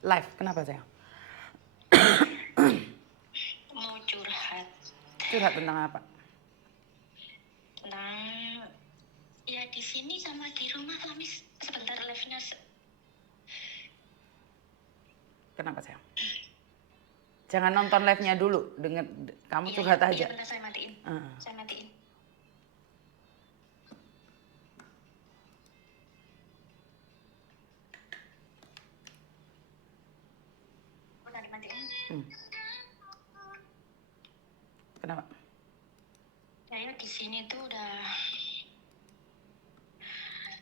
Live, kenapa sayang? Mau curhat. Curhat tentang apa? Tentang ya di sini sama di rumah lah, Miss. Sebentar live-nya. Kenapa sayang? Jangan nonton live-nya dulu, kamu curhat aja. Iya benar, saya matiin. Saya matiin. Udah dimatiin. Kenapa? Saya di sini tuh udah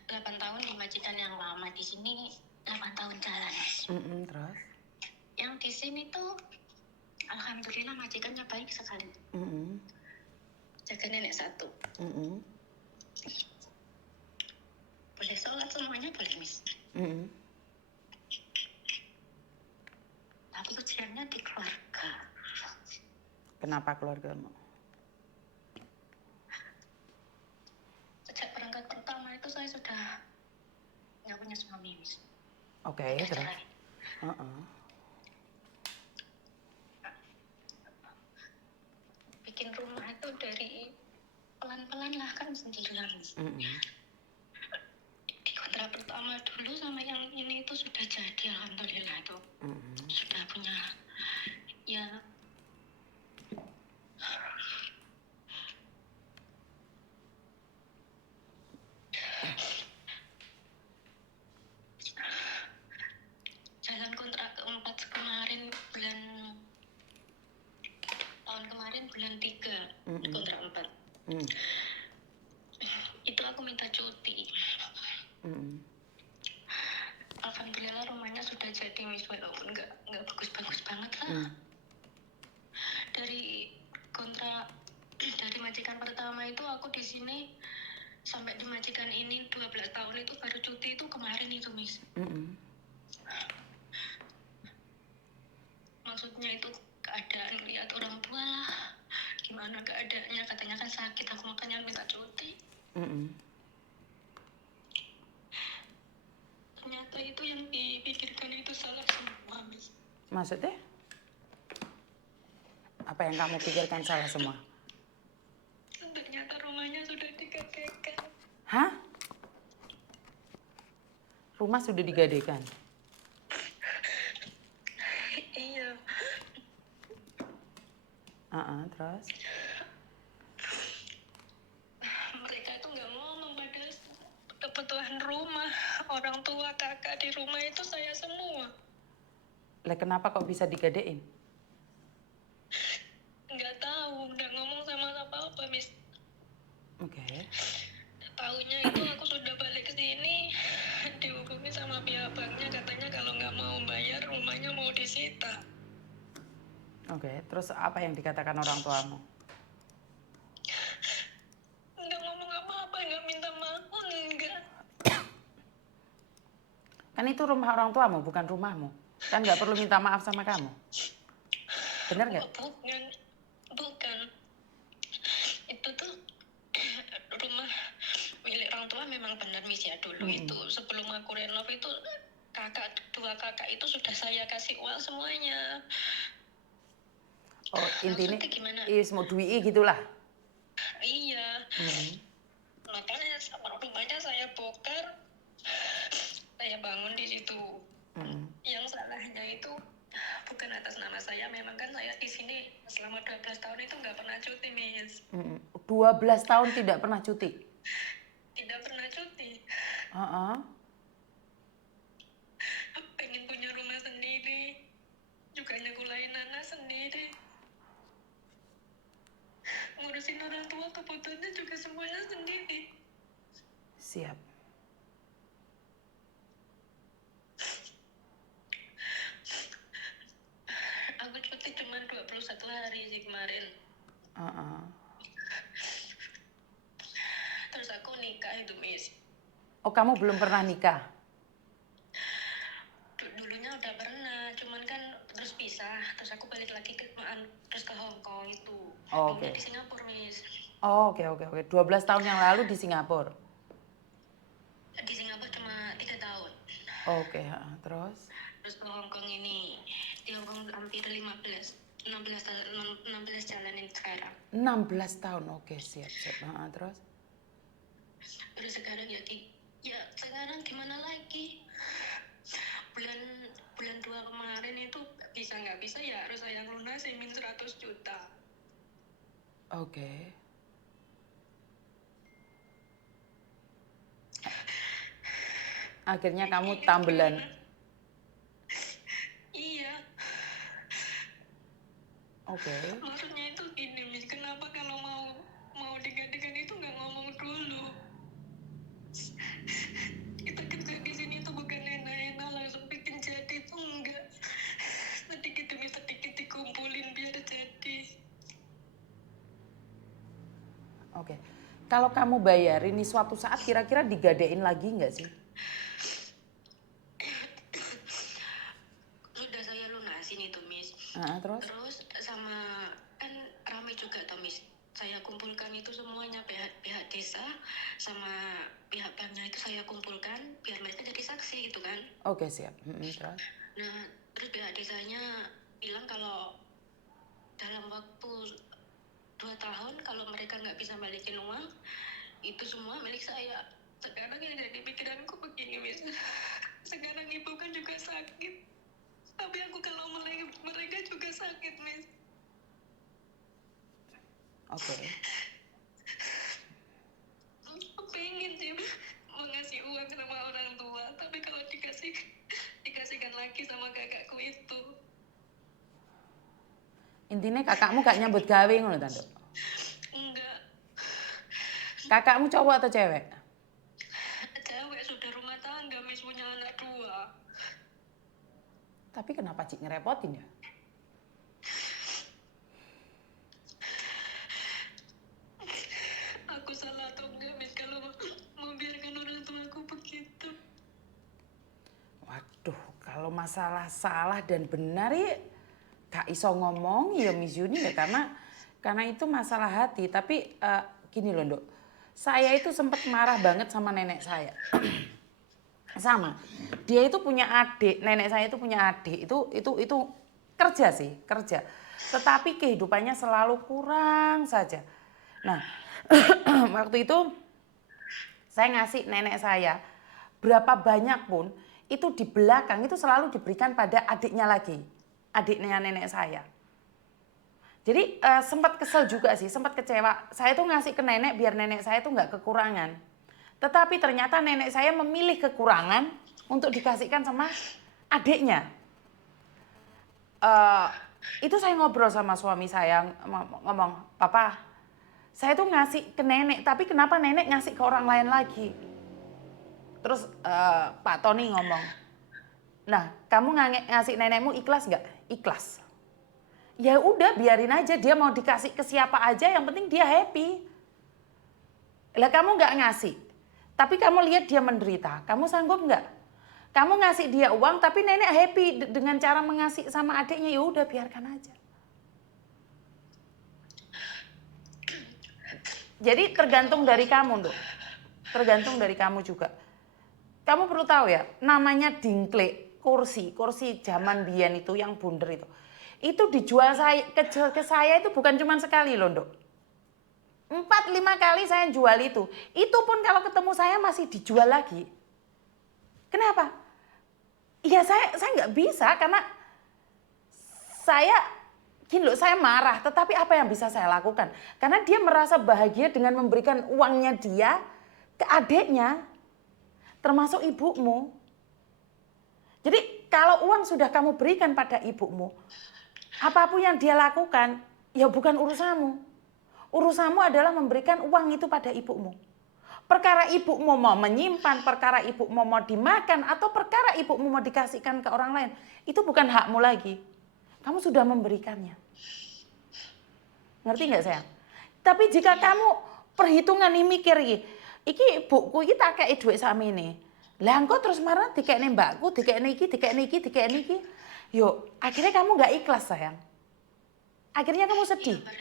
8 tahun di majikan yang lama. Di sini 8 tahun jalan. Terus? Yang di sini tuh alhamdulillah majikannya baik sekali. Jaga nenek satu. Boleh sholat semuanya boleh, Miss. Tapi ujiannya di keluarga. Kenapa keluargamu? Sejak berangkat pertama itu saya sudah nggak punya suami, Miss. Oke, terus? Bikin rumah itu dari pelan-pelan lah kan sendirian. Di kontrak pertama dulu sama yang ini itu sudah jadi alhamdulillah itu. Sudah punya ya jalan kontrak keempat kemarin tahun kemarin bulan 3 kontrak 4. Itu aku minta cuti. Alhamdulillah rumahnya sudah jadi, Miss, walaupun nggak bagus-bagus banget lah. Dari kontrak dari majikan pertama itu aku di sini sampai di majikan ini 12 tahun itu baru cuti itu kemarin itu, Miss. Maksudnya itu keadaan lihat orang tua lah, gimana keadaannya, katanya kan sakit, aku makanya minta cuti. Ternyata itu yang dipikirkan itu salah semua, Miss. Maksudnya? Apa yang kamu pikirkan salah semua? Ternyata rumahnya sudah digadaikan. Hah? Rumah sudah digadaikan? Iya. Terus? Mereka itu nggak mau membadas kebutuhan rumah. Orang tua, kakak di rumah itu saya semua. Lah kenapa kok bisa digadein? Nggak tahu, nggak ngomong sama apa-apa, Miss. Oke. Tahunya itu aku sudah balik ke sini, dihubungi sama pihak banknya, katanya kalau nggak mau bayar rumahnya mau disita. Oke, terus apa yang dikatakan orang tuamu? Nggak ngomong apa-apa, nggak minta maaf, enggak. Kan itu rumah orang tuamu, bukan rumahmu. Kan nggak perlu minta maaf sama kamu. Bener nggak? Bukan. Itu tuh rumah milik orang tua memang benar, Miss, ya. Dulu itu sebelum aku renov itu dua kakak itu sudah saya kasih uang semuanya. Oh, intinya gimana? mau duit gitulah. Iya. Makanya rumahnya saya bongkar, saya bangun di situ. Yang salahnya itu bukan atas nama saya, memang kan saya di sini selama 12 tahun itu nggak pernah cuti, Miss. 12 tahun tidak pernah cuti? Tidak pernah cuti. Pengen punya rumah sendiri, juga nyekolahin anak sendiri, ngurusin orang tua, kebutuhannya juga semuanya sendiri. Siap. Aku cuti cuma 21 hari sih kemarin. Terus aku nikah itu, Miss. Oh, kamu belum pernah nikah? Dulunya udah pernah, cuman kan terus pisah. Terus aku balik lagi terus ke Hong Kong itu. Dulunya di Singapura, Miss. Oh, oke. 12 tahun yang lalu di Singapura? Di Singapura cuma 3 tahun. Oke, terus? terus ke Hong Kong ini. Di Hong Kong hampir 16 jalanin sekarang. 16 tahun, oke siap. Terus? Terus sekarang ya sekarang gimana lagi? Bulan 2 kemarin itu nggak bisa ya harus saya lunasin 100 juta. Oke. Akhirnya kamu tambelan. Iya. Oke. Maksudnya itu gini, Miss, kenapa kalau mau digantikan itu nggak ngomong dulu? Kita kerja di sini tuh bukan enak-enak langsung bikin jadi tuh enggak. Sedikit demi sedikit dikumpulin biar jadi. Oke. Kalau kamu bayar ini suatu saat kira-kira digadein lagi nggak sih? Sudah saya lunasin itu, Miss. Terus? Terus sama kan ramai juga tuh, Miss. Saya kumpulkan itu semuanya pihak desa sama pihak banknya itu saya kumpulkan biar mereka jadi saksi gitu kan. Oke siap. Terus? Nah terus pihak desanya bilang kalau dalam waktu 2 tahun kalau mereka nggak bisa balikin uang itu semua milik saya. Sekarang yang jadi pikiranku begini, Miss. Sekarang ibu kan juga sakit, tapi aku kalau mereka juga sakit, Miss. Oke. Pengen sih mengasih uang sama orang tua, tapi kalau dikasihkan lagi sama kakakku itu. Intinya kakakmu gak nyambut gawe ngono ta, Nduk? Enggak. Kakakmu cowok atau cewek? Cewek, sudah rumah tangga, Miss, punya anak 2. Tapi kenapa Cik ngerepotin ya? Aku salah atau enggak, Miss, kalau membiarkan orang tuaku begitu? Waduh, kalau masalah salah dan benar ya gak iso ngomong ya Miss Yuni ya karena itu masalah hati. Tapi gini loh, Nduk. Saya itu sempat marah banget sama nenek saya. Sama. Dia itu punya adik, nenek saya itu punya adik. Itu kerja sih, kerja. Tetapi kehidupannya selalu kurang saja. Nah, waktu itu saya ngasih nenek saya berapa banyak pun itu di belakang itu selalu diberikan pada adiknya lagi, adiknya nenek saya. Jadi sempat kesel juga sih, sempat kecewa. Saya tuh ngasih ke nenek biar nenek saya tuh nggak kekurangan. Tetapi ternyata nenek saya memilih kekurangan untuk dikasihkan sama adiknya. Itu saya ngobrol sama suami saya, ngomong, Papa, saya tuh ngasih ke nenek, tapi kenapa nenek ngasih ke orang lain lagi? Terus Pak Tony ngomong, nah kamu ngasih nenekmu ikhlas nggak? Ikhlas. Ya udah biarin aja, dia mau dikasih ke siapa aja, yang penting dia happy. Lah kamu nggak ngasih, tapi kamu lihat dia menderita, kamu sanggup nggak? Kamu ngasih dia uang, tapi nenek happy dengan cara mengasih sama adiknya, ya udah biarkan aja. Jadi tergantung dari kamu, Nduk. Tergantung dari kamu juga. Kamu perlu tahu ya, namanya dingklik, kursi zaman biyen itu yang bunder itu dijual ke saya itu bukan cuma sekali loh, Nduk. 4-5 kali saya jual itu. Itu pun kalau ketemu saya masih dijual lagi. Kenapa? Ya saya nggak bisa karena gini loh, saya marah. Tetapi apa yang bisa saya lakukan? Karena dia merasa bahagia dengan memberikan uangnya dia ke adiknya, termasuk ibumu. Jadi kalau uang sudah kamu berikan pada ibumu, apapun yang dia lakukan, ya bukan urusanmu. Urusanmu adalah memberikan uang itu pada ibumu. Perkara ibumu mau menyimpan, perkara ibumu mau dimakan, atau perkara ibumu mau dikasihkan ke orang lain, itu bukan hakmu lagi. Kamu sudah memberikannya. Ngerti nggak sayang? Tapi jika kamu perhitungan ini mikir iki ibuku iki tak kei dhuwit sakmene. Lah engko terus marah dikekne mbakku, dikekne iki. Yo, akhirnya kamu nggak ikhlas sayang. Akhirnya kamu sedih. Ya,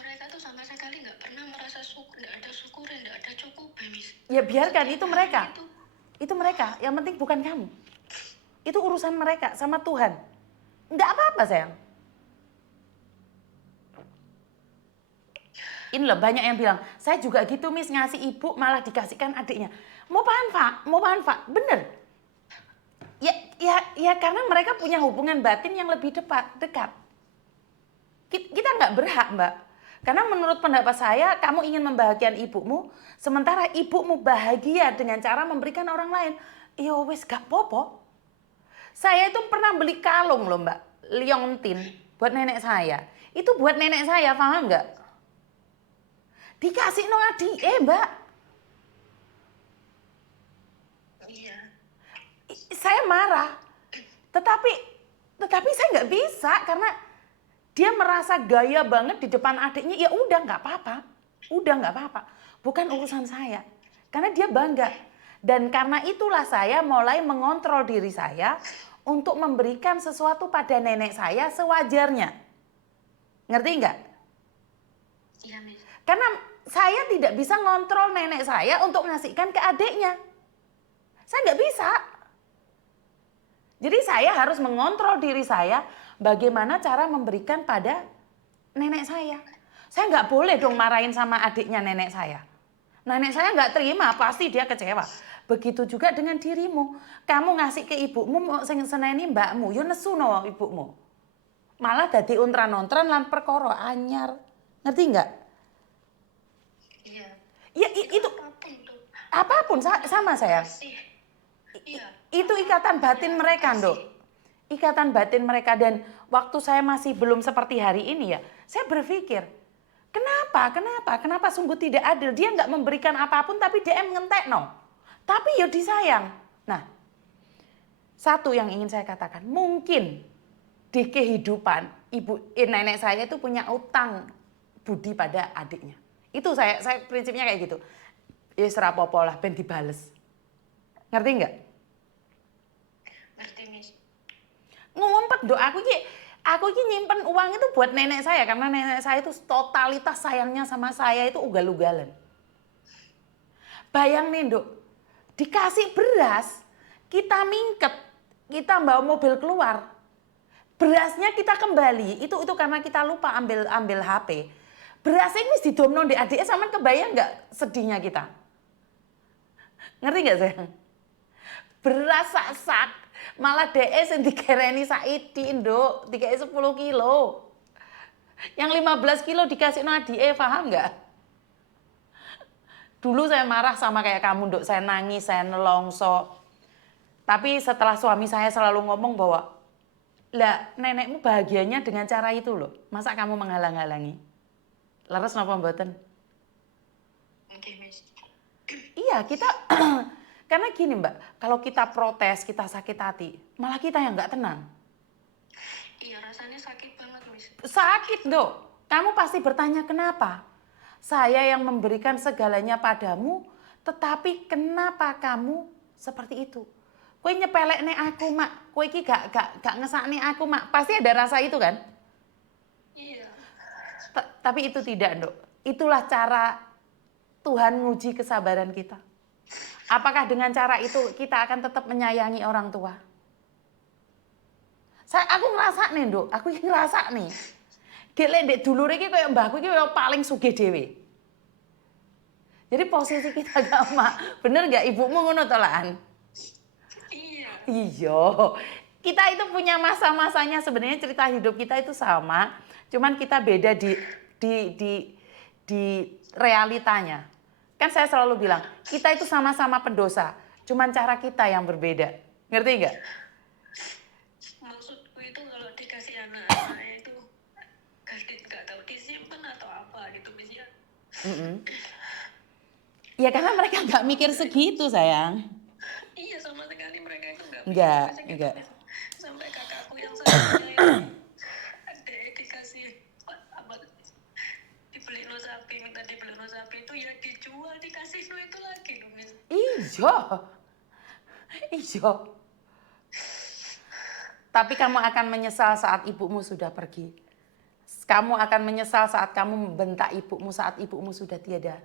mereka tuh sama sekali nggak pernah merasa nggak ada syukur, nggak ada cukup, Miss. Ya biarkan itu mereka. Itu mereka, yang penting bukan kamu. Itu urusan mereka sama Tuhan. Enggak apa-apa sayang. Ini loh banyak yang bilang, saya juga gitu Miss, ngasih ibu malah dikasihkan adiknya. Mau paham Pak, bener. Ya karena mereka punya hubungan batin yang lebih dekat. Kita nggak berhak Mbak. Karena menurut pendapat saya, kamu ingin membahagiakan ibumu, sementara ibumu bahagia dengan cara memberikan orang lain. Ya wes gak popo. Saya itu pernah beli kalung loh Mbak, liontin buat nenek saya. Itu buat nenek saya, paham nggak? Dikasih no adike Mbak. Iya. Saya marah. Tetapi saya nggak bisa karena dia merasa gaya banget di depan adiknya. Ya udah nggak apa-apa. Bukan urusan saya. Karena dia bangga. Dan karena itulah saya mulai mengontrol diri saya untuk memberikan sesuatu pada nenek saya sewajarnya. Ngerti nggak? Iya, Miss. Karena saya tidak bisa ngontrol nenek saya untuk ngasihkan ke adiknya. Saya nggak bisa. Jadi saya harus mengontrol diri saya bagaimana cara memberikan pada nenek saya. Saya nggak boleh dong marahin sama adiknya nenek saya. Nenek saya nggak terima, pasti dia kecewa. Begitu juga dengan dirimu. Kamu ngasih ke ibumu, mau seneni mbakmu, yo nesu no ibumu. Malah dadi ontran-ontran lan perkara anyar. Ngerti nggak? Iya. Ya itu apapun sama sayang. Iya. Itu ikatan batin mereka, Nduk. Ikatan batin mereka. Dan waktu saya masih belum seperti hari ini ya, saya berpikir, kenapa sungguh tidak adil. Dia nggak memberikan apapun tapi dia ngentek no. Tapi ya disayang. Nah, satu yang ingin saya katakan, mungkin di kehidupan nenek saya itu punya utang budi pada adiknya. Itu saya prinsipnya kayak gitu. Ya serapopo lah, ben dibales. Ngerti nggak? Ngerti, Miss. Ngumpet Dok, aku ini nyimpen uang itu buat nenek saya karena nenek saya itu totalitas sayangnya sama saya itu ugal-ugalan. Bayangin Dok, dikasih beras, kita mingket, kita bawa mobil keluar, berasnya kita kembali, itu karena kita lupa ambil HP. Berasnya ini didomno di adiknya, sama kebayang nggak sedihnya kita? Ngerti nggak sayang? Beras sak, malah DS yang dikereni saiki Nduk, dikasih 10 kilo. Yang 15 kilo dikasih no adike, paham nggak? Dulu saya marah sama kayak kamu Nduk, saya nangis, saya nelongso. Tapi setelah suami saya selalu ngomong bahwa, lah nenekmu bahagianya dengan cara itu loh, masa kamu menghalang-halangi? Leres napa mboten? Ngerti, Miss. Iya, kita karena gini Mbak, kalau kita protes, kita sakit hati, malah kita yang nggak tenang. Iya, rasanya sakit banget, Miss. Sakit Dok. Kamu pasti bertanya kenapa? Saya yang memberikan segalanya padamu, tetapi kenapa kamu seperti itu? Kowe nyepelekne aku mak, kowe iki gak ngesakne aku mak. Pasti ada rasa itu kan? Iya. Tapi itu tidak Dok. Itulah cara Tuhan nguji kesabaran kita. Apakah dengan cara itu kita akan tetap menyayangi orang tua? Aku ngerasa nih Nduk, aku ngerasa nih. Dek dulur iki kayak mbahku iki kayak paling sugih dhewe. Jadi posisi kita gak mak, bener gak ibumu ngono to Laan? Iya. Iya. Kita itu punya masa-masanya, sebenarnya cerita hidup kita itu sama, cuman kita beda di realitanya. Kan saya selalu bilang, kita itu sama-sama pendosa, cuman cara kita yang berbeda. Ngerti nggak? Maksudku itu kalau dikasih anak-anak itu nggak tahu disimpan atau apa gitu, Miss ya. Ya karena mereka nggak mikir segitu sayang. Iya, sama sekali mereka itu Enggak. Sampai kakakku yang satunya itu ada dikasih apa, dibeli no sapi, minta dibeli no sapi itu ya dijual, dikasih no itu lagi dong, Miss. Iya. Tapi kamu akan menyesal saat ibumu sudah pergi. Kamu akan menyesal saat kamu membentak ibumu saat ibumu sudah tiada.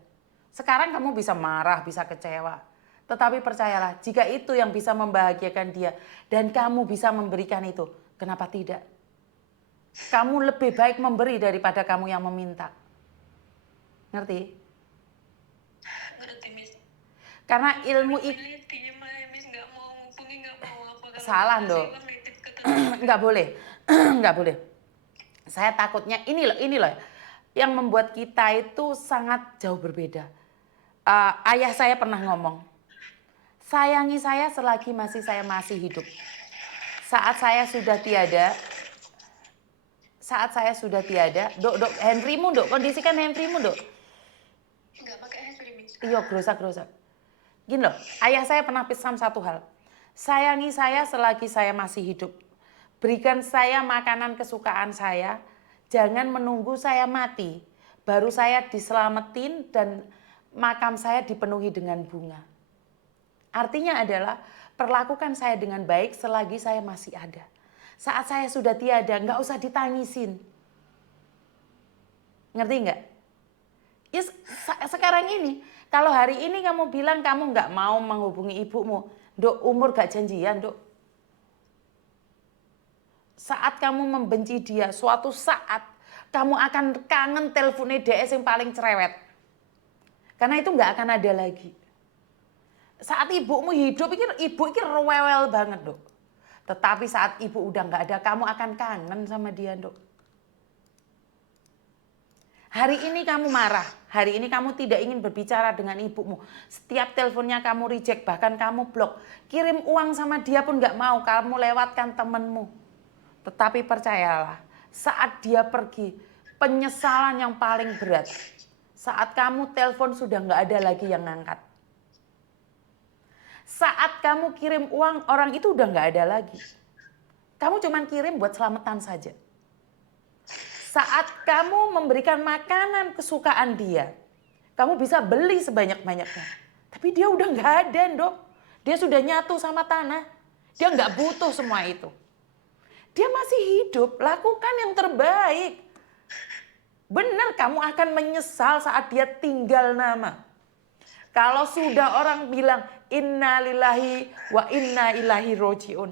Sekarang kamu bisa marah, bisa kecewa. Tetapi percayalah, jika itu yang bisa membahagiakan dia dan kamu bisa memberikan itu, kenapa tidak? Kamu lebih baik memberi daripada kamu yang meminta. Ngerti? Ngerti, Miss. Karena ilmu itu Diem aja, Miss, nggak mau ngubungi, nggak mau apa. Kalau salah ngasih dong. uang, nitip ke tetangga. Nggak boleh. Nggak boleh. Saya takutnya ini loh yang membuat kita itu sangat jauh berbeda. Ayah saya pernah ngomong, sayangi saya selagi saya masih hidup. Saat saya sudah tiada, dok, handphonemu dok, kondisikan handphonemu dok. Nggak pakai handphone, Miss. Iya, gerusak. Gini loh, ayah saya pernah pesan satu hal. Sayangi saya selagi saya masih hidup. Berikan saya makanan kesukaan saya. Jangan menunggu saya mati. Baru saya diselamatin dan makam saya dipenuhi dengan bunga. Artinya adalah perlakukan saya dengan baik selagi saya masih ada. Saat saya sudah tiada, nggak usah ditangisin. Ngerti nggak? Ya, sekarang ini, kalau hari ini kamu bilang kamu nggak mau menghubungi ibumu, dok, umur gak janjian, dok. Saat kamu membenci dia, suatu saat kamu akan kangen teleponnya DS yang paling cerewet. Karena itu nggak akan ada lagi. Saat ibumu hidup, ibu ini rewel banget, dok. Tetapi saat ibu udah nggak ada, kamu akan kangen sama dia, dok. Hari ini kamu marah, hari ini kamu tidak ingin berbicara dengan ibumu. Setiap teleponnya kamu reject, bahkan kamu blok. Kirim uang sama dia pun nggak mau, kamu lewatkan temenmu. Tetapi percayalah, saat dia pergi, penyesalan yang paling berat. Saat kamu telepon sudah nggak ada lagi yang ngangkat. Saat kamu kirim uang, orang itu udah nggak ada lagi. Kamu cuman kirim buat selamatan saja. Saat kamu memberikan makanan kesukaan dia, kamu bisa beli sebanyak-banyaknya. Tapi dia udah nggak ada, dok. Dia sudah nyatu sama tanah. Dia nggak butuh semua itu. Dia masih hidup, lakukan yang terbaik. Benar, kamu akan menyesal saat dia tinggal nama. Kalau sudah orang bilang, inna lillahi wa inna ilaihi roji'un.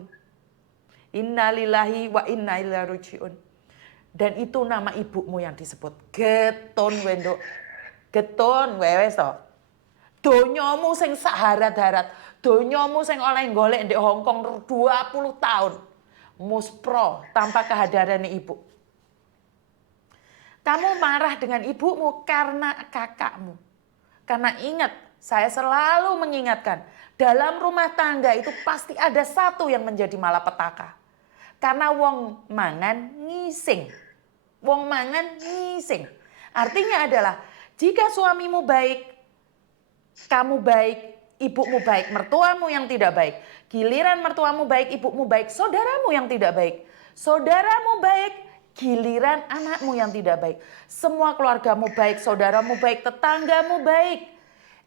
Inna lillahi wa inna ilaihi roji'un. Dan itu nama ibumu yang disebut. Getun wendok. Getun wewes toh. Donyomu sing saharat-harat. Donyomu sing oleh golek di Hongkong 20 tahun. Muspro tanpa kehadiran ibu. Kamu marah dengan ibumu karena kakakmu. Karena ingat, saya selalu mengingatkan, dalam rumah tangga itu pasti ada satu yang menjadi malapetaka. Karena wong mangan ngising. Wong mangan ngising. Artinya adalah, jika suamimu baik, kamu baik, ibumu baik, mertuamu yang tidak baik. Giliran mertuamu baik, ibumu baik, saudaramu yang tidak baik. Saudaramu baik, giliran anakmu yang tidak baik. Semua keluargamu baik, saudaramu baik, tetanggamu baik.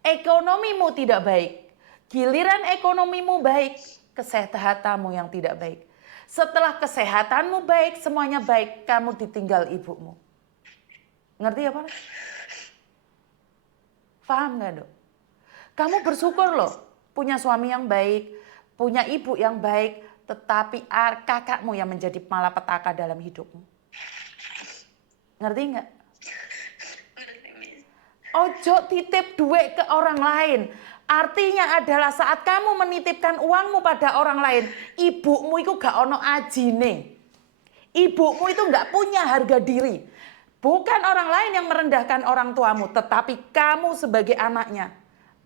Ekonomimu tidak baik. Giliran ekonomimu baik, kesehatanmu yang tidak baik. Setelah kesehatanmu baik, semuanya baik, kamu ditinggal ibumu. Ngerti apa? Paham gak, dok? Kamu bersyukur loh, punya suami yang baik, punya ibu yang baik, tetapi kakakmu yang menjadi malapetaka dalam hidupmu. Ngerti nggak? Ojo titip duit ke orang lain. Artinya adalah saat kamu menitipkan uangmu pada orang lain, ibumu itu gak ono ajine. Ibumu itu gak punya harga diri. Bukan orang lain yang merendahkan orang tuamu, tetapi kamu sebagai anaknya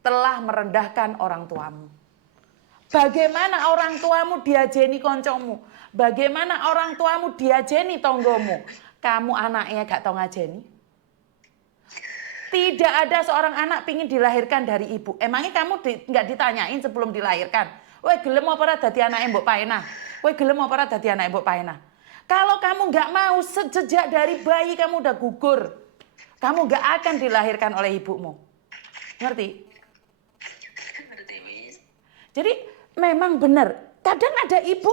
telah merendahkan orang tuamu. Bagaimana orang tuamu diajeni koncomu? Bagaimana orang tuamu diajeni tonggomu? Kamu anaknya gak tau ngajeni? Tidak ada seorang anak pingin dilahirkan dari ibu. Emangnya kamu nggak ditanyain sebelum dilahirkan? Weh gelem apa ora dadi anake Mbok Paenah? Weh gelem apa ora dadi anake Mbok Paenah? Kalau kamu nggak mau, sejak dari bayi kamu udah gugur. Kamu nggak akan dilahirkan oleh ibumu. Ngerti? Ngerti, Miss. Jadi memang benar. Kadang ada ibu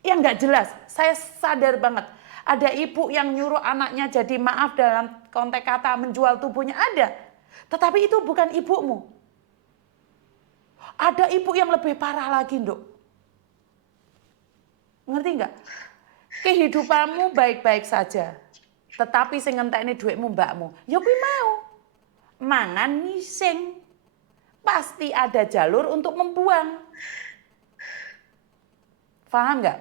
yang nggak jelas. Saya sadar banget. Ada ibu yang nyuruh anaknya jadi maaf dalam konteks kata menjual tubuhnya ada. Tetapi itu bukan ibumu. Ada ibu yang lebih parah lagi, Nduk. Ngerti nggak? Kehidupanmu baik-baik saja. Tetapi sing ngentekne dhuwitmu mbakmu, ya kuwi mau. Mangan ngising. Pasti ada jalur untuk membuang. Paham nggak?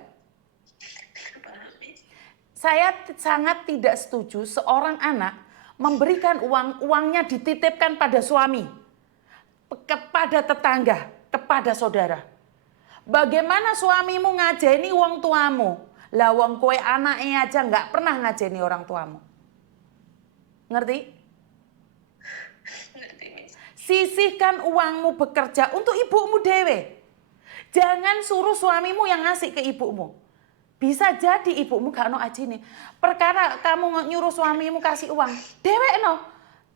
Paham, Miss. Saya sangat tidak setuju seorang anak memberikan uangnya dititipkan pada suami, kepada tetangga, kepada saudara. Bagaimana suamimu ngajeni wong tuamu? Lah wong kowe anaknya aja nggak pernah ngajeni orang tuamu. Ngerti? Ngerti, Miss. Sisihkan uangmu bekerja untuk ibumu dewe. Jangan suruh suamimu yang ngasih ke ibumu. Bisa jadi ibumu gak ono ajine. Perkara kamu nyuruh suamimu kasih uang, dewek no.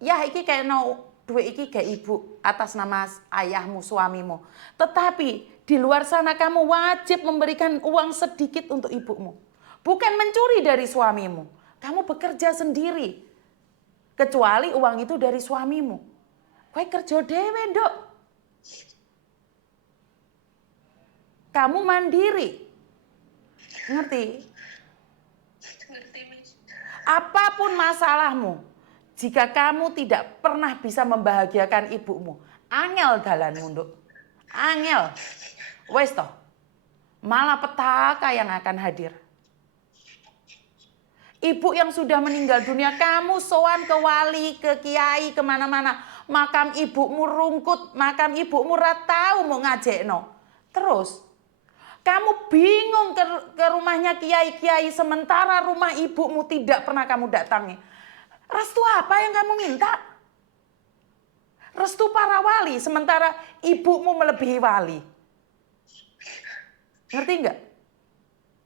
Ya iki kayak no duit iki kayak ibu atas nama ayahmu, suamimu. Tetapi di luar sana kamu wajib memberikan uang sedikit untuk ibumu. Bukan mencuri dari suamimu. Kamu bekerja sendiri. Kecuali uang itu dari suamimu. Kowe kerja dhewe, Nduk. Kamu mandiri. Ngerti? Ngerti, Miss. Apapun masalahmu, jika kamu tidak pernah bisa membahagiakan ibumu, angel dalanmu, Nduk. Angel. Wes toh. Malah petaka yang akan hadir. Ibu yang sudah meninggal dunia, kamu sowan ke wali, ke kiai, kemana-mana. Makam ibumu rungkut, makam ibumu ratau mau ngajekno. Terus, kamu bingung ke rumahnya kiai-kiai, sementara rumah ibumu tidak pernah kamu datangi. Restu apa yang kamu minta? Restu para wali, sementara ibumu melebihi wali. Ngerti nggak?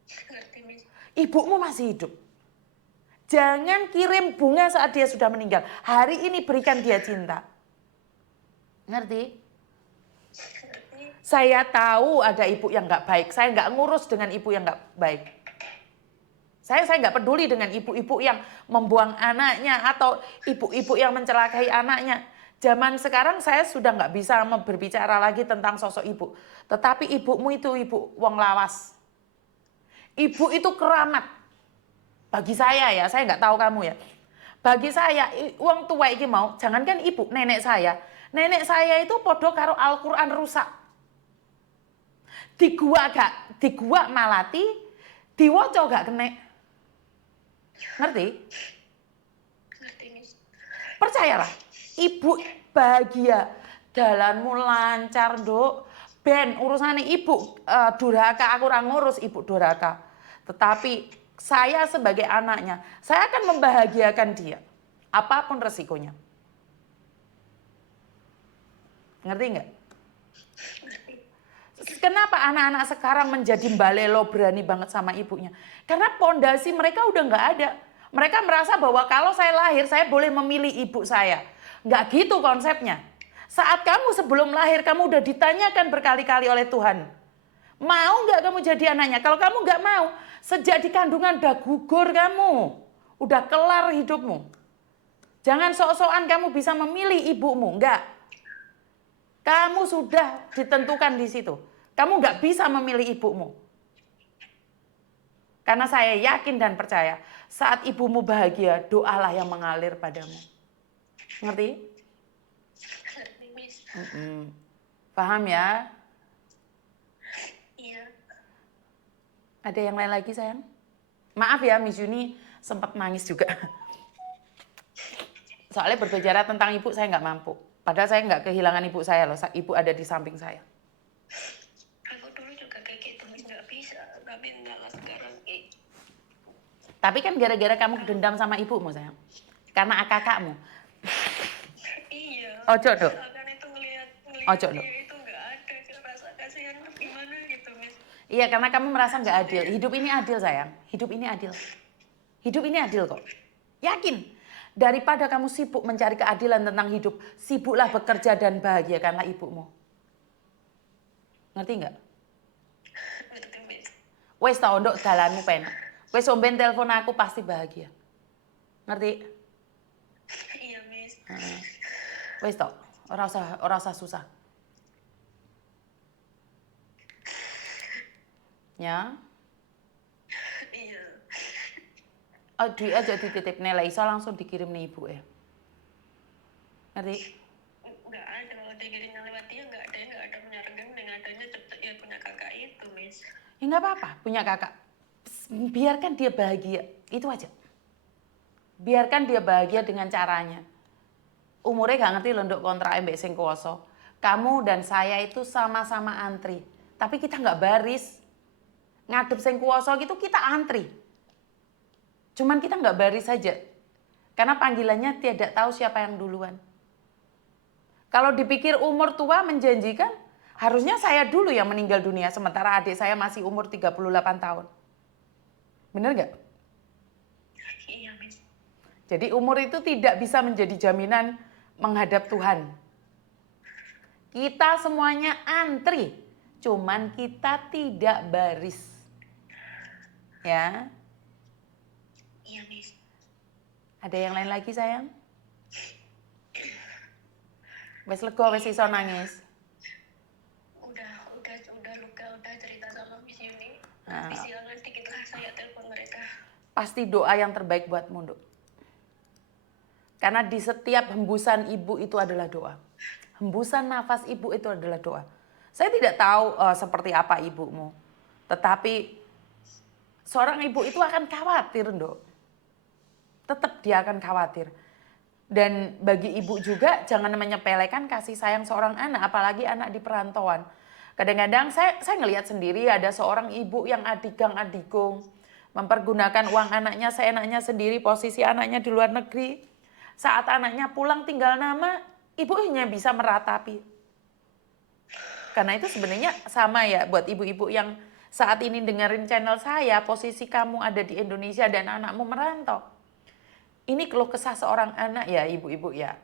Ngerti, Miss. Ibumu masih hidup. Jangan kirim bunga saat dia sudah meninggal. Hari ini berikan dia cinta. Ngerti? Ngerti. Saya tahu ada ibu yang nggak baik. Saya nggak ngurus dengan ibu yang nggak baik. Saya nggak peduli dengan ibu-ibu yang membuang anaknya atau ibu-ibu yang mencelakai anaknya. Zaman sekarang saya sudah nggak bisa berbicara lagi tentang sosok ibu. Tetapi ibumu itu ibu wong lawas. Ibu itu keramat. Bagi saya ya, saya nggak tahu kamu ya. Bagi saya, wong tua iki mau, jangankan ibu, nenek saya. Nenek saya itu podo karo Al-Quran rusak. Di gua malati, diwoco gak kena. Ngerti? Ngerti, Miss. Percayalah, ibu bahagia. Dalanmu lancar, Nduk. Ben, urusannya ibu durhaka, aku orang ngurus ibu durhaka. Tetapi saya sebagai anaknya, saya akan membahagiakan dia. Apapun resikonya. Ngerti nggak? Kenapa anak-anak sekarang menjadi mbalelo berani banget sama ibunya? Karena pondasi mereka udah nggak ada. Mereka merasa bahwa kalau saya lahir, saya boleh memilih ibu saya. Nggak gitu konsepnya. Saat kamu sebelum lahir, kamu udah ditanyakan berkali-kali oleh Tuhan. Mau nggak kamu jadi anaknya? Kalau kamu nggak mau, sejak di kandungan udah gugur kamu. Udah kelar hidupmu. Jangan sok-sokan kamu bisa memilih ibumu. Enggak. Kamu sudah ditentukan di situ. Kamu nggak bisa memilih ibumu. Karena saya yakin dan percaya, saat ibumu bahagia, doalah yang mengalir padamu. Ngerti? Ngerti, Miss. Paham ya? Iya. Ada yang lain lagi sayang? Maaf ya, Miss Yuni sempat nangis juga. Soalnya berbicara tentang ibu saya nggak mampu. Padahal saya nggak kehilangan ibu saya loh. Ibu ada di samping saya. Aku dulu juga kayak gitu, Miss. Nggak bisa. Tapi malah sekarang Tapi kan gara-gara kamu dendam sama ibumu sayang. Karena kakakmu. iya. Ojo dok. Akan itu ngelihat Ojo dok. dia itu nggak ada rasa kasihan gimana gitu, Miss. Iya, karena kamu merasa nggak adil. Hidup ini adil sayang. Hidup ini adil. Hidup ini adil kok. Yakin. Daripada kamu sibuk mencari keadilan tentang hidup, sibuklah bekerja dan bahagiakanlah ibumu. Ngerti nggak? Ngerti, Miss. Wes tau nduk dalanmu penak. Wes omben telepon aku pasti bahagia. Ngerti? Iya, Miss. Wes tau, ora usah susah. Ya. Iya. Oh, duit aja dititip nilai iso langsung dikirim nih ibu ya. Ngerti? Nggak ada, kalau dikirimnya lewat dia nggak ada punya rekening, adanya cepet ya punya kakak itu, Miss. Ya nggak apa-apa, punya kakak. Biarkan dia bahagia, itu aja. Biarkan dia bahagia dengan caranya. Umurnya gak ngerti loh nduk kontrak mbek sing kuwasa. Kamu dan saya itu sama-sama antri, tapi kita nggak baris. Ngadep sing kuwasa gitu kita antri. Cuman kita nggak baris saja. Karena panggilannya tidak tahu siapa yang duluan. Kalau dipikir umur tua menjanjikan, harusnya saya dulu yang meninggal dunia, sementara adik saya masih umur 38 tahun. Bener nggak? Iya, Miss. Jadi umur itu tidak bisa menjadi jaminan menghadap Tuhan. Kita semuanya antri, cuman kita tidak baris. Ya, Iya, Miss. ada yang lain lagi sayang? Wes lega, wes iso nangis. Udah luka, udah cerita sama Miss Yuni. Nah. Nanti siangan dikit lah saya telepon mereka. Pasti doa yang terbaik buatmu, Nduk. Karena di setiap hembusan ibu itu adalah doa. Hembusan nafas ibu itu adalah doa. Saya tidak tahu seperti apa ibumu. Tetapi seorang ibu itu akan khawatir, Nduk. Tetap dia akan khawatir. Dan bagi ibu juga jangan menyepelekan kasih sayang seorang anak, apalagi anak di perantauan. Kadang-kadang saya ngelihat sendiri ada seorang ibu yang adigang-adigung, mempergunakan uang anaknya seenaknya sendiri, posisi anaknya di luar negeri. Saat anaknya pulang tinggal nama, ibu hanya bisa meratapi. Karena itu sebenarnya sama ya buat ibu-ibu yang saat ini dengerin channel saya, posisi kamu ada di Indonesia dan anakmu merantau. Ini keluh kesah seorang anak ya ibu-ibu ya.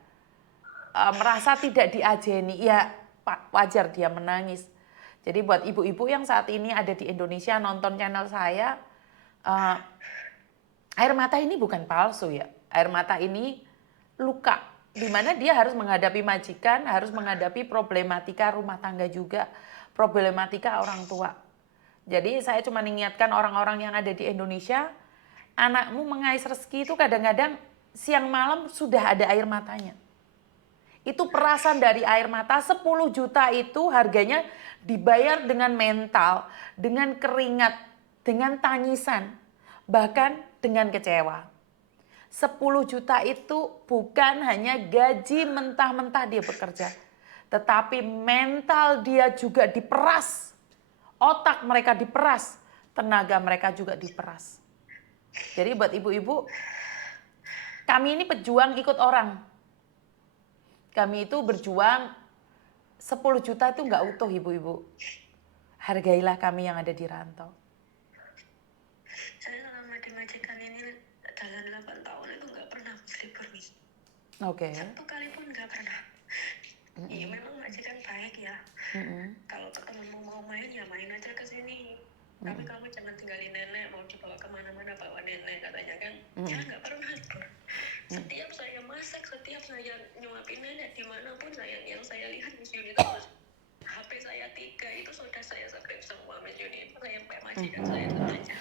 Merasa tidak diajeni, ya wajar dia menangis. Jadi buat ibu-ibu yang saat ini ada di Indonesia nonton channel saya, air mata ini bukan palsu ya. Air mata ini luka, di mana dia harus menghadapi majikan, harus menghadapi problematika rumah tangga juga, problematika orang tua. Jadi saya cuma mengingatkan orang-orang yang ada di Indonesia, anakmu mengais rezeki itu kadang-kadang siang malam sudah ada air matanya. Itu perasan dari air mata 10 juta itu harganya dibayar dengan mental, dengan keringat, dengan tangisan, bahkan dengan kecewa. 10 juta itu bukan hanya gaji mentah-mentah dia bekerja, tetapi mental dia juga diperas. Otak mereka diperas, tenaga mereka juga diperas. Jadi buat ibu-ibu, kami ini pejuang ikut orang. Kami itu berjuang 10 juta itu nggak utuh ibu-ibu. Hargailah kami yang ada di rantau. Saya selama di majikan ini jalan 8 tahun itu nggak pernah libur, Miss. Oke. Satu kali pun nggak pernah. Iya memang majikan baik ya. Kalau temenmu mau main ya main aja ke sini. Tapi kamu jangan tinggalin nenek, mau dibawa kemana-mana bawa nenek katanya kan. Ya nggak pernah libur. Setiap saya masak, setiap saya nyuapin nenek dimanapun yang saya lihat Miss Yuni terus. HP saya 3 itu sudah saya subscribe semua Miss Yuni. Itu saya sampai majikan saya aja.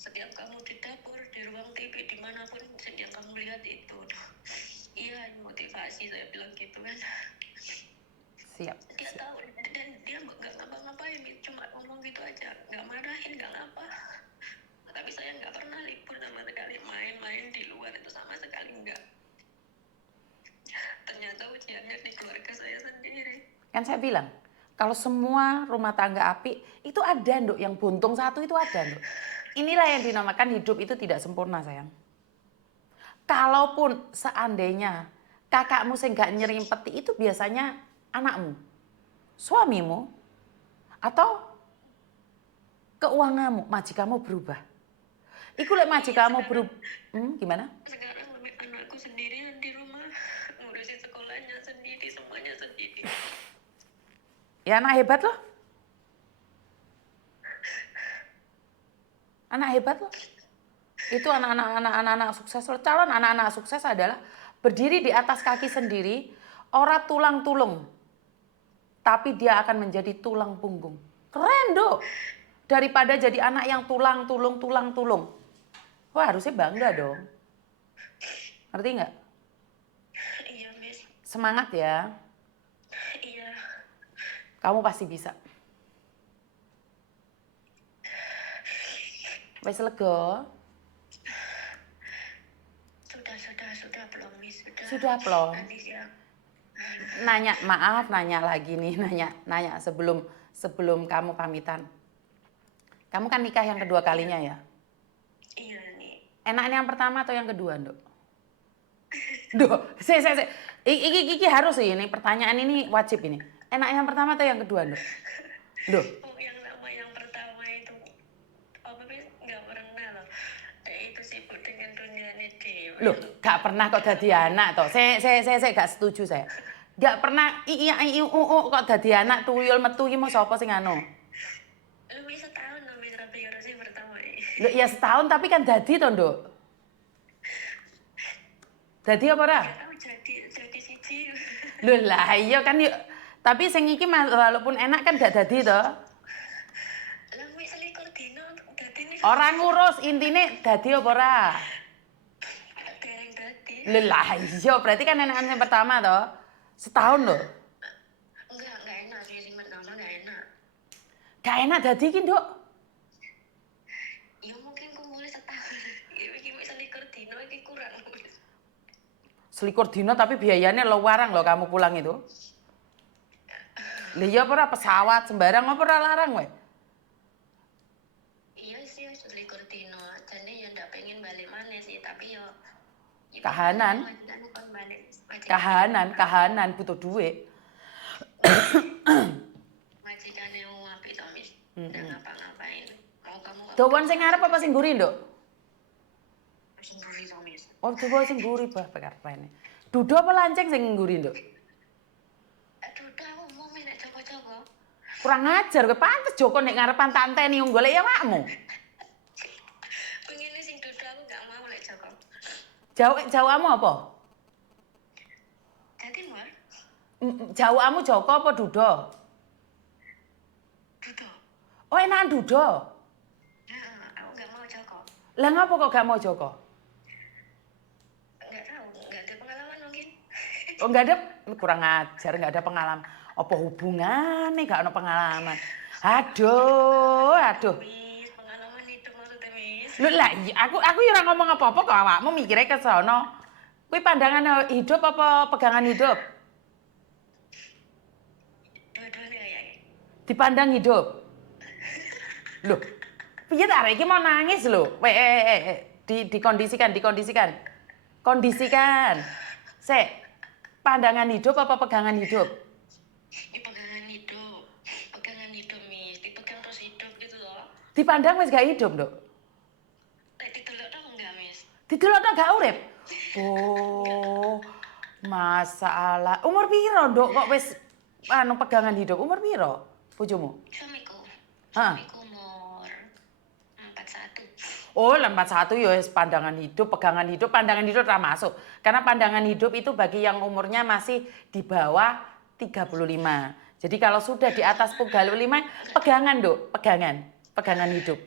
Setiap kamu di dapur, di ruang TV, dimanapun yang kamu lihat itu. Iya, motivasi saya bilang gitu kan. Siap. Dia tahu dan dia nggak ngapa-ngapain, cuma ngomong gitu aja, nggak marahin, nggak ngapa. Tapi saya nggak pernah libur sama sekali, main-main di luar itu sama sekali nggak. Ternyata ujiannya di keluarga saya sendiri. Kan saya bilang, kalau semua rumah tangga api itu ada Nduk, yang buntung satu itu ada Nduk. Inilah yang dinamakan hidup itu tidak sempurna sayang. Kalaupun seandainya kakakmu sing gak nyerimpeti itu biasanya anakmu, suamimu, atau keuanganmu, majikanmu berubah. Iku lek majikanmu berubah, gimana? Sekarang lebih anakku sendirian di rumah, ngurusin sekolahnya sendiri, semuanya sendiri. Ya anak hebat loh. Anak hebat loh. Itu anak-anak sukses. Calon anak-anak sukses adalah berdiri di atas kaki sendiri, ora tulang tulung. Tapi dia akan menjadi tulang punggung. Keren, Dok. daripada jadi anak yang tulang tulung. Wah, harusnya bangga dong. Ngerti nggak? Iya, Miss. Semangat ya. Iya. Kamu pasti bisa. Wes lega? Sudah belum, Miss? Sudah belum? Nanti siang. Nanya lagi nih, nanya sebelum kamu pamitan. Kamu kan nikah yang kedua kalinya ya? Iya nih. Enaknya yang pertama atau yang kedua, Nduk? Duh, iki harus sih ini pertanyaan ini wajib ini. Enaknya yang pertama atau yang kedua, Nduk? Duh. Oh, yang pertama itu apa Miss? Nggak pernah loh. Itu sibuk dengan dunia ini. Loh, gak pernah kok jadi anak toh. Saya gak setuju saya. Gak pernah kok jadi anak tuyul metu iki mau sapa sing anu? Lebih setahun loh Miss Rapi harusnya pertama ini. Loh, ya setahun tapi kan dadi toh, Nduk. Dadi apa ora? Nggak tahu jadi siji. Loh lah iya kan yuk. Tapi sing iki walaupun enak kan gak dadi toh. Lah Miss selikur dino dadi nih. Orang ngurus intine dadi apa ora? Dereng dadi. Loh lah iya berarti kan enakan yang pertama toh. Setahun loh. Enggak enak sih sing pertama enggak enak. Gak enak dadi iki, Nduk. Ya mungkin kumpulnya setahun. Iki Miss selikur dino iki kurang. Selikur dino tapi biayanya warang loh kamu pulang itu. Lah iya apa ora pesawat sembarang apa ora larang we? Iya sih selikur dino. Jadi ya ndak pengen balik mana sih tapi yo Kahanan. Kahanan butuh duit. Majikane wong apik to, Miss. Ndak ngapa-ngapain. Mau kamu Dawan sing ngarep apa sing mburi, Nduk? sing buri to, Miss. Oh, coba sing mburi bah keren. Dudo apa lanceng sing mburi, Nduk? Aduh, dah mau nek Joko-Joko. Kurang ajar kowe pantes Joko nek ngarepan tanteni wong golek ya awakmu. Pengine sing dudu aku gak mau lek Joko. Jawamu apa? Jadi Mbak, Jawamu Joko apa Dudo? dudu. Oh, enakan Dudo. Nah, aku gak mau Joko. Lah ngapa kok gak mau Joko? Enggak tahu, enggak ada pengalaman mungkin. Oh, enggak ada kurang ajar, enggak ada pengalaman. Apa hubungannya gak ada pengalaman? Aduh. Miss, pengalaman hidup maksudnya, Miss. Lu lah, aku ya ora ngomong apa-apa kok awakmu mikirnya ke sono. Kuwi pandangan hidup apa pegangan hidup? Dua-duanya kayaknya. Dipandang hidup. Loh, piye ta arek iki mau nangis lho. Dikondisikan. Kondisikan. Sik. Pandangan hidup apa pegangan hidup? Ini pegangan hidup, Miss. Dipegang terus hidup gitu loh. Dipandang wis gak hidup, Nduk. Didelok dong enggak, Miss? Didelok tok gak urip. Oh. Masalah. Umur piro, Nduk, kok wis pegangan hidup? Umur piro bojomu? Suamiku. Hah? Suamiku umur 41. Oh, 41 ya wis pandangan hidup, pegangan hidup ora masuk. Karena pandangan hidup itu bagi yang umurnya masih di bawah 35. Jadi kalau sudah di atas 35, pegangan, Nduk, pegangan hidup.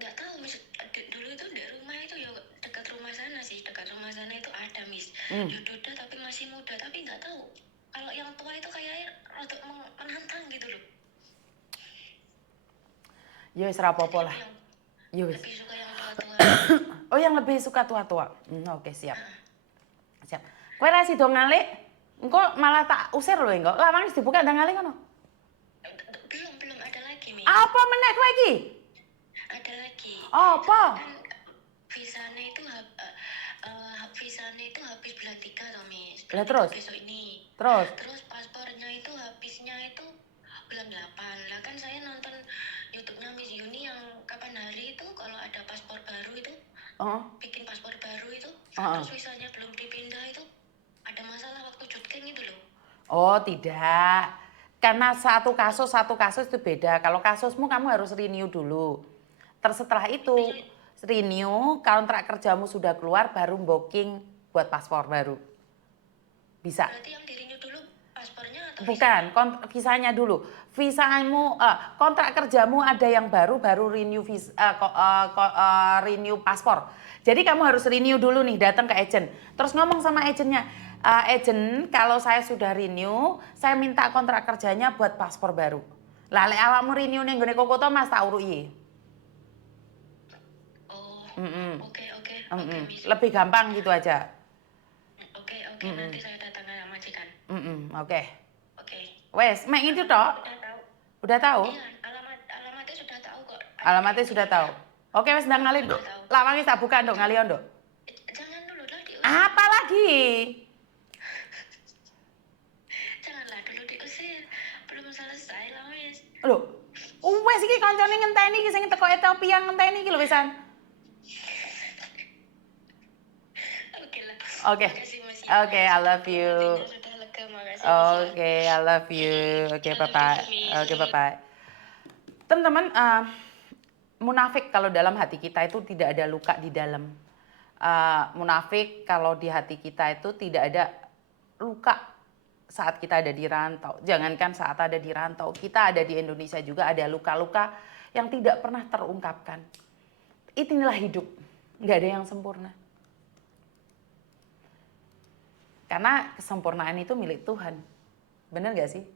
Nggak tahu, Miss. Dulu itu di rumah itu ya dekat rumah sana sih. Dekat rumah sana itu ada, Miss. Duda tapi masih muda. Tapi nggak tahu. Kalau yang tua itu kayaknya untuk menantang gitu loh. Ya wis ora apa-apa lah. Ya wis. Lebih suka yang tua-tua. Oh, yang lebih suka tua-tua. Oke, siap. Kowe ra sida ngalik, engko malah tak usir lho engko. Lawang wis dibuka ndang ngalik ngono. Belum ada lagi, Miss. Apa meneh kowe iki? Ada lagi. Apa? Kan visanya itu habis bulan 3 toh, Miss. Lah terus? Besok ini. Terus? Paspornya itu habisnya itu bulan 8. Lah kan saya nonton YouTube-nya Miss Yuni yang kapan hari itu kalau ada paspor baru itu. Bikin paspor baru itu. Terus visanya belum dipindah itu. Ada masalah waktu jutking itu loh. Oh, tidak. Karena satu kasus itu beda. Kalau kasusmu kamu harus renew dulu. Terus setelah itu renew, kontrak kerjamu sudah keluar baru booking buat paspor baru. Bisa. Berarti yang di renew dulu paspornya atau Bukan, visanya dulu. Visamu, kontrak kerjamu ada yang baru renew renew paspor. Jadi kamu harus renew dulu nih, datang ke agent. Terus ngomong sama agentnya, agent kalau saya sudah renew, saya minta kontrak kerjanya buat paspor baru. Lah lek awakmu renew ning gone Koko Thomas tak uruki. Oh, Mm-mm. oke, Mm-mm. Miss. Lebih gampang gitu aja. Oke, nanti saya datang ke majikan. Oke. Oke. Wes, mek itu tok. Udah tahu. Udah tahu? Iya, alamatnya sudah tahu kok. Alamatnya sudah tahu. Oke, wes ndang ngalih, Nduk. Lawange tak buka, Nduk, ngalih, Nduk. Jangan dulu lah diusir. Apa lagi? Janganlah dulu diusir. Belum selesai lah, Miss. Lho, wes iki kancane ngenteni iki sing teko Ethiopia ngenteni iki lho wisan. Oke lah. Oke. Makasih, Mas. Oke, I love you. Hatinya sudah lega, makasih. Mas, ya. Oke, I love you. Oke, I love bye-bye. you, Miss. Oke, bye-bye. Teman-teman, munafik kalau dalam hati kita itu tidak ada luka di dalam. Munafik kalau di hati kita itu tidak ada luka saat kita ada di rantau. Jangankan saat ada di rantau, kita ada di Indonesia juga ada luka-luka yang tidak pernah terungkapkan. Inilah hidup, nggak ada yang sempurna. Karena kesempurnaan itu milik Tuhan. Benar nggak sih?